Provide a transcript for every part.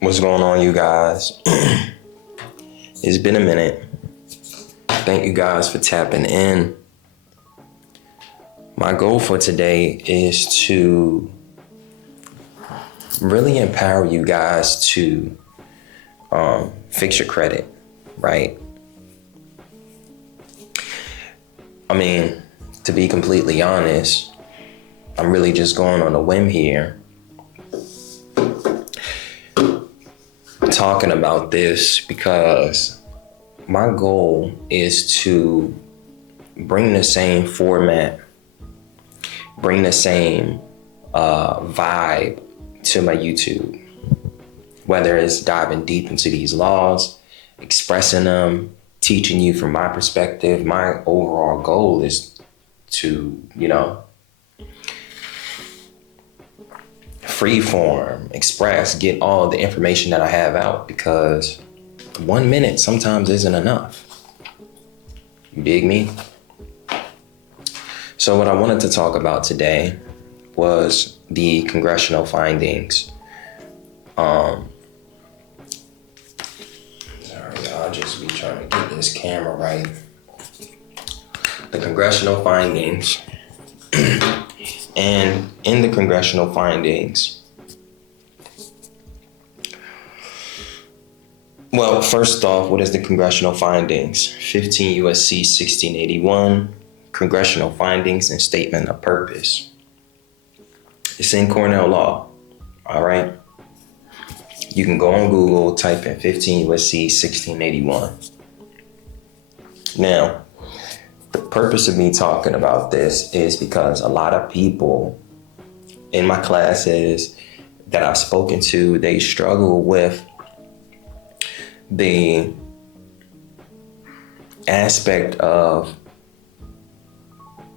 What's going on, you guys? It's been a minute. Thank you guys for tapping in. My goal for today is to really empower you guys to fix your credit, right? I mean, to be completely honest, I'm really just going on a whim here, talking about this because my goal is to bring the same format, bring the same vibe to my YouTube, whether it's diving deep into these laws, expressing them, teaching you from my perspective. My overall goal is to, free form, express, get all the information that I have out, because 1 minute sometimes isn't enough. You dig me? So what I wanted to talk about today was the congressional findings. Sorry, I'll just be trying to get this camera right. The congressional findings. And in the congressional findings, well, first off, what is the congressional findings? 15 USC 1681, congressional findings and statement of purpose. It's in Cornell law, all right? You can go on Google, type in 15 USC 1681. Now, the purpose of me talking about this is because a lot of people in my classes that I've spoken to, they struggle with the aspect of,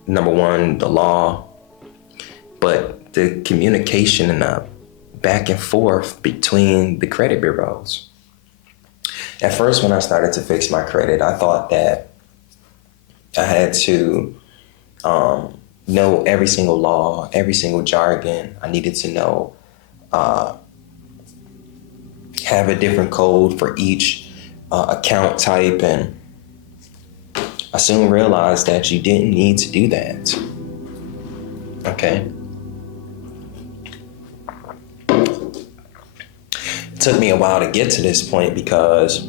number one, the law, but the communication and the back and forth between the credit bureaus. At first, when I started to fix my credit, I thought that I had to know every single law, every single jargon. I needed to know, have a different code for each account type. And I soon realized that you didn't need to do that. Okay. It took me a while to get to this point because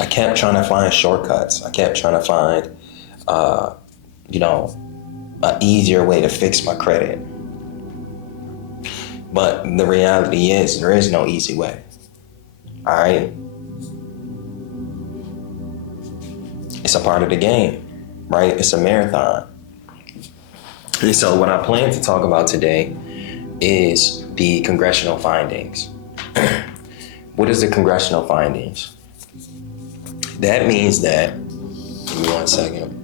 I kept trying to find shortcuts. I kept trying to find, an easier way to fix my credit. But the reality is, there is no easy way. All right? It's a part of the game, right? It's a marathon. And so what I plan to talk about today is the congressional findings. What is the congressional findings? That means that, give me 1 second.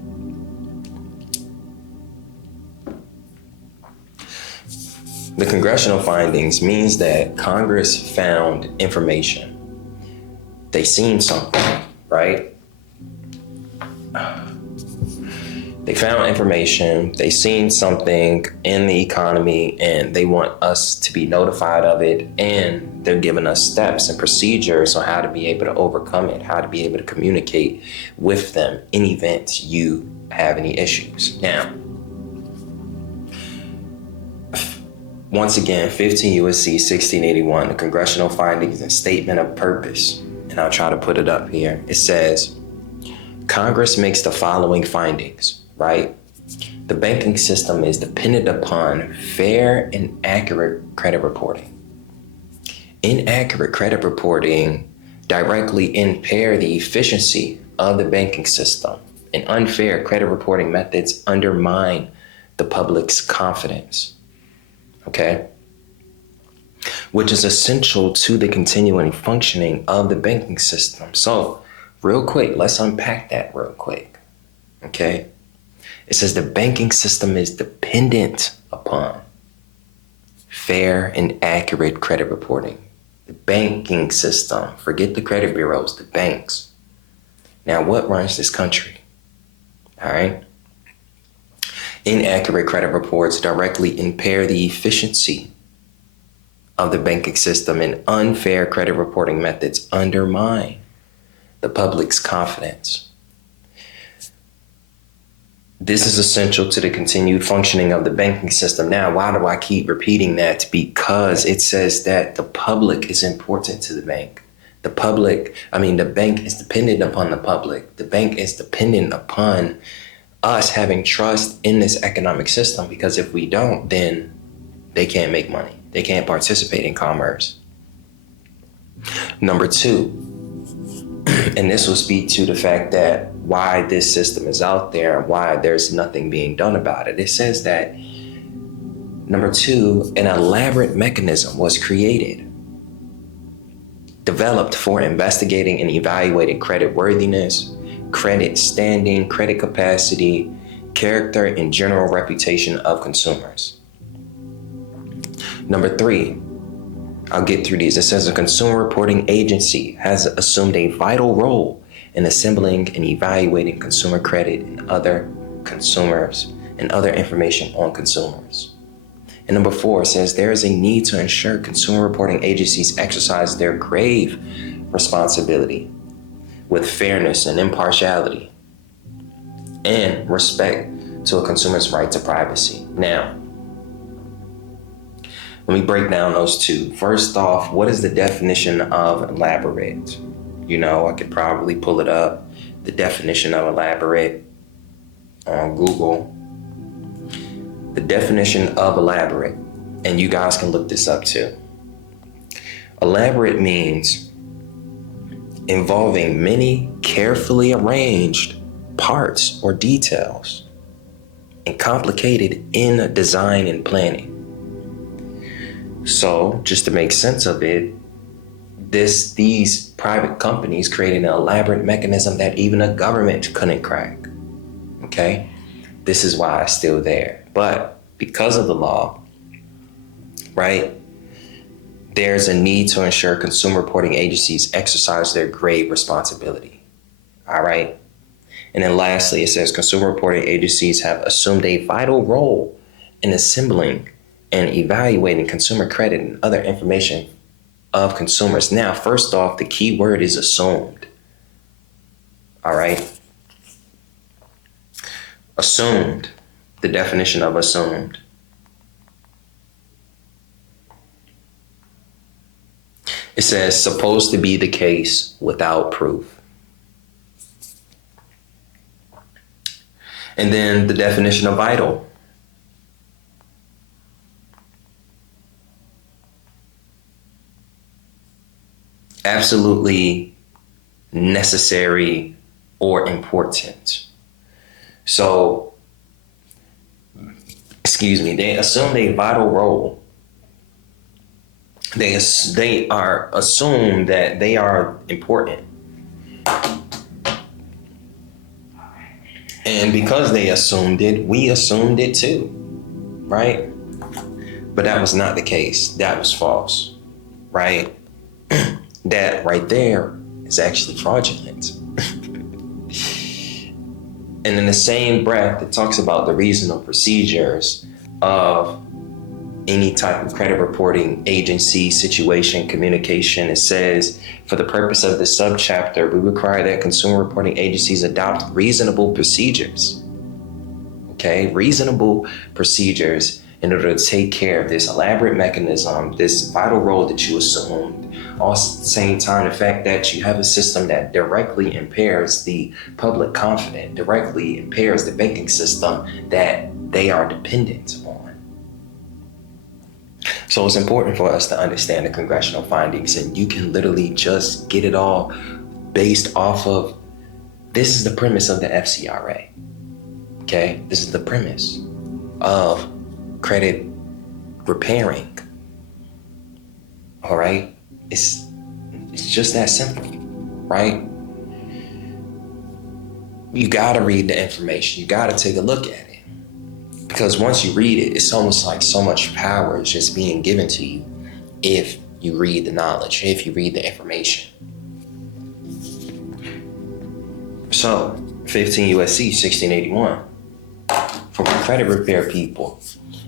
The congressional findings means that Congress found information. They seen something, right? They found information, they seen something in the economy, and they want us to be notified of it, and they're giving us steps and procedures on how to be able to overcome it, how to be able to communicate with them in event you have any issues. Now, once again, 15 USC 1681, the congressional findings and statement of purpose, and I'll try to put it up here. It says, Congress makes the following findings, right? The banking system is dependent upon fair and accurate credit reporting. Inaccurate credit reporting directly impair the efficiency of the banking system, and unfair credit reporting methods undermine the public's confidence, okay? Which is essential to the continuing functioning of the banking system. So, real quick, let's unpack that real quick, okay? It says the banking system is dependent upon fair and accurate credit reporting. The banking system, forget the credit bureaus, the banks. Now, what runs this country? All right? Inaccurate credit reports directly impair the efficiency of the banking system and unfair credit reporting methods undermine the public's confidence. This is essential to the continued functioning of the banking system. Now, why do I keep repeating that? Because it says that the public is important to the bank. The bank is dependent upon the public. The bank is dependent upon us having trust in this economic system, because if we don't, then they can't make money. They can't participate in commerce. Number two, and this will speak to the fact that why this system is out there and why there's nothing being done about it. It says that, number two, an elaborate mechanism was created, developed for investigating and evaluating credit worthiness, credit standing, credit capacity, character, and general reputation of consumers. Number three, I'll get through these. It says a consumer reporting agency has assumed a vital role in assembling and evaluating consumer credit and other consumers and other information on consumers. And number four, it says there is a need to ensure consumer reporting agencies exercise their grave responsibility with fairness and impartiality and respect to a consumer's right to privacy. Now, let me break down those two. First off, what is the definition of elaborate? I could probably pull it up. The definition of elaborate on Google. The definition of elaborate, and you guys can look this up too. Elaborate means involving many carefully arranged parts or details and complicated in design and planning. So just to make sense of it, these private companies created an elaborate mechanism that even a government couldn't crack. Okay? This is why it's still there. But because of the law, right, there's a need to ensure consumer reporting agencies exercise their grave responsibility. All right? And then lastly, it says consumer reporting agencies have assumed a vital role in assembling and evaluating consumer credit and other information of consumers. Now, first off, the key word is assumed. All right? Assumed. The definition of assumed. It says supposed to be the case without proof. And then the definition of vital. Absolutely necessary or important. So, they assumed a vital role. They are assumed that they are important. And because they assumed it, we assumed it too, right? But that was not the case. That was false, right? That right there is actually fraudulent. And in the same breath, it talks about the reasonable procedures of any type of credit reporting agency, situation, communication. It says, for the purpose of this subchapter, we require that consumer reporting agencies adopt reasonable procedures. Okay, reasonable procedures in order to take care of this elaborate mechanism, this vital role that you assumed. Also, at the same time, the fact that you have a system that directly impairs the public confidence, directly impairs the banking system that they are dependent on. So it's important for us to understand the congressional findings, and you can literally just get it all based off of, this is the premise of the FCRA. Okay, this is the premise of credit repairing. All right, it's just that simple, right? You gotta read the information. You gotta take a look at it, because once you read it, it's almost like so much power is just being given to you if you read the knowledge, if you read the information. So 15 USC 1681. For credit repair people,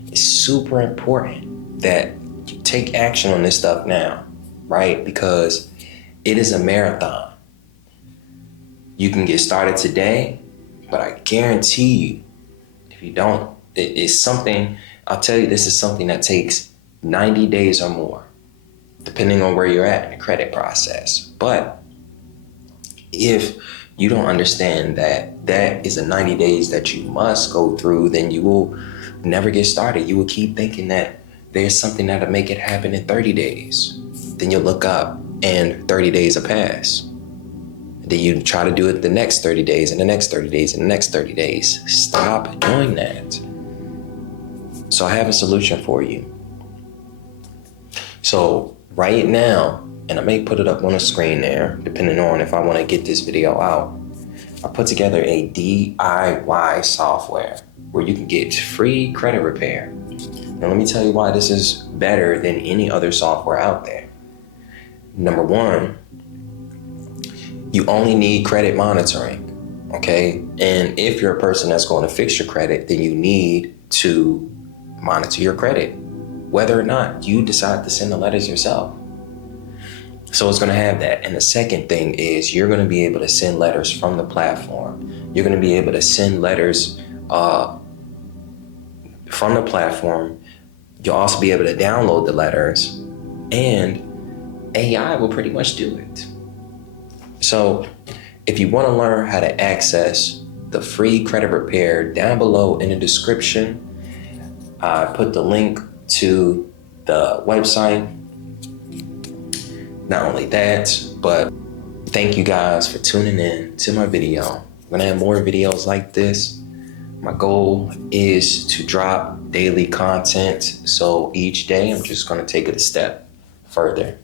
it's super important that you take action on this stuff now, right? Because it is a marathon. You can get started today, but I guarantee you, if you don't, it's something, I'll tell you, this is something that takes 90 days or more, depending on where you're at in the credit process. But if you don't understand that that is a 90 days that you must go through, then you will never get started. You will keep thinking that there's something that'll make it happen in 30 days. Then you'll look up and 30 days will pass. Then you try to do it the next 30 days and the next 30 days and the next 30 days. Stop doing that. So I have a solution for you. So right now, and I may put it up on the screen there, depending on if I want to get this video out, I put together a DIY software where you can get free credit repair. Now let me tell you why this is better than any other software out there. Number one, you only need credit monitoring, okay? And if you're a person that's going to fix your credit, then you need to monitor your credit, whether or not you decide to send the letters yourself. So it's going to have that. And the second thing is you're going to be able to send letters from the platform. You're going to be able to send letters from the platform. You'll also be able to download the letters, and AI will pretty much do it. So if you want to learn how to access the free credit repair, down below in the description, I put the link to the website. Not only that, but thank you guys for tuning in to my video. I'm gonna have more videos like this. My goal is to drop daily content. So each day I'm just gonna take it a step further.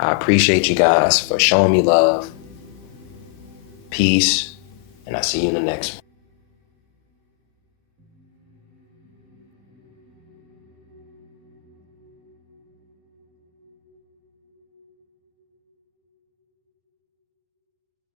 I appreciate you guys for showing me love. Peace, and I'll see you in the next one.